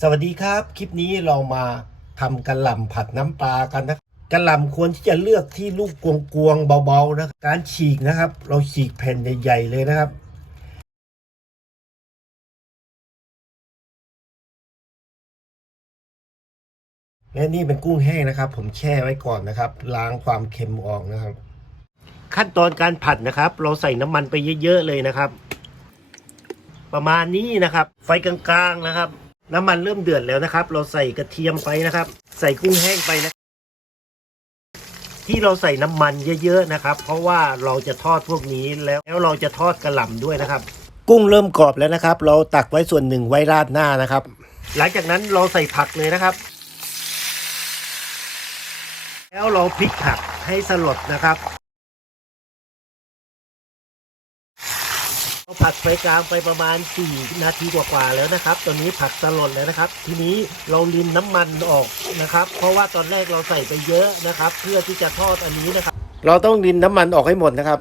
สวัสดีครับ คลิปนี้เรามาทำกระหล่ำผัดน้ำปลากันนะกระหล่ำควรที่จะเลือกที่ลูกกวงๆเบาๆนะการฉีกนะครับ เราฉีกแผ่นใหญ่ๆเลยนะครับ และนี่เป็นกุ้งแห้งนะครับ ผมแช่ไว้ก่อนนะครับ ล้างความเค็มออกนะครับ ขั้นตอนการผัดนะครับ เราใส่น้ำมันไปเยอะๆเลยนะครับ ประมาณนี้นะครับ ไฟกลางๆนะครับ น้ำมันเริ่มเดือดแล้วนะครับ เราใส่กระเทียมไปนะครับ ใส่กุ้งแห้งไปนะ ที่เราใส่น้ำมันเยอะๆนะครับ เพราะว่าเราจะทอดพวกนี้แล้วแล้วเราจะทอดกระหล่ำด้วยนะครับ กุ้งเริ่มกรอบแล้วนะครับ เราตักไว้ส่วนหนึ่งไว้ราดหน้านะครับ หลังจากนั้นเราใส่ผักเลยนะครับ แล้วเราพลิกผักให้สลดนะครับ เราผัดไฟกลางไปประมาณ 4 นาทีกว่าๆแล้วนะครับ ตอนนี้ผักสลดแล้วนะครับ ทีนี้เราลินน้ำมันออกนะครับ เพราะว่าตอนแรกเราใส่ไปเยอะนะครับ เพื่อที่จะทอดอันนี้นะครับ เราต้องลินน้ำมันออกให้หมดนะครับ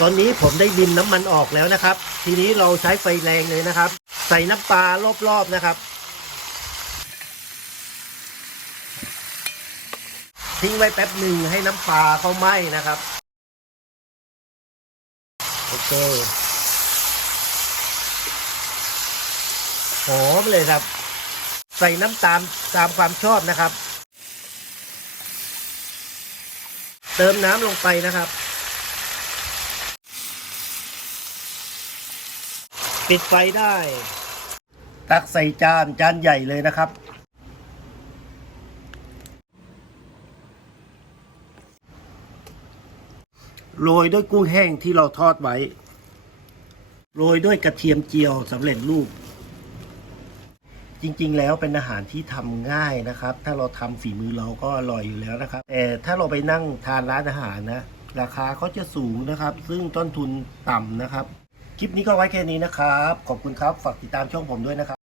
ตอนนี้ผมได้ลินน้ำมันออกแล้วนะครับ ทีนี้เราใช้ไฟแรงเลยนะครับ ใส่น้ำปลารอบๆนะครับ ทิ้งไว้แป๊บหนึ่งให้น้ำปลาเขาไหม้นะครับ โอเค หอมเลยครับ ใส่น้ำตาลตามความชอบนะครับ เติมน้ำลงไปนะครับ ปิดไฟได้ ตักใส่จานจานใหญ่เลยนะครับ โรยด้วยกุ้งแห้งที่เราทอดไว้ โรยด้วยกระเทียมเจียวสำเร็จรูป จริง ๆ แล้วเป็นอาหารที่ทำง่ายนะครับ ถ้าเราทำฝีมือเราก็อร่อยอยู่แล้วนะครับแต่ถ้าเราไปนั่งทานร้านอาหารนะ ราคาเขาจะสูงนะครับ ซึ่งต้นทุนต่ำนะครับ คลิปนี้ก็ไว้แค่นี้นะครับ ขอบคุณครับ ฝากติดตามช่องผมด้วยนะครับ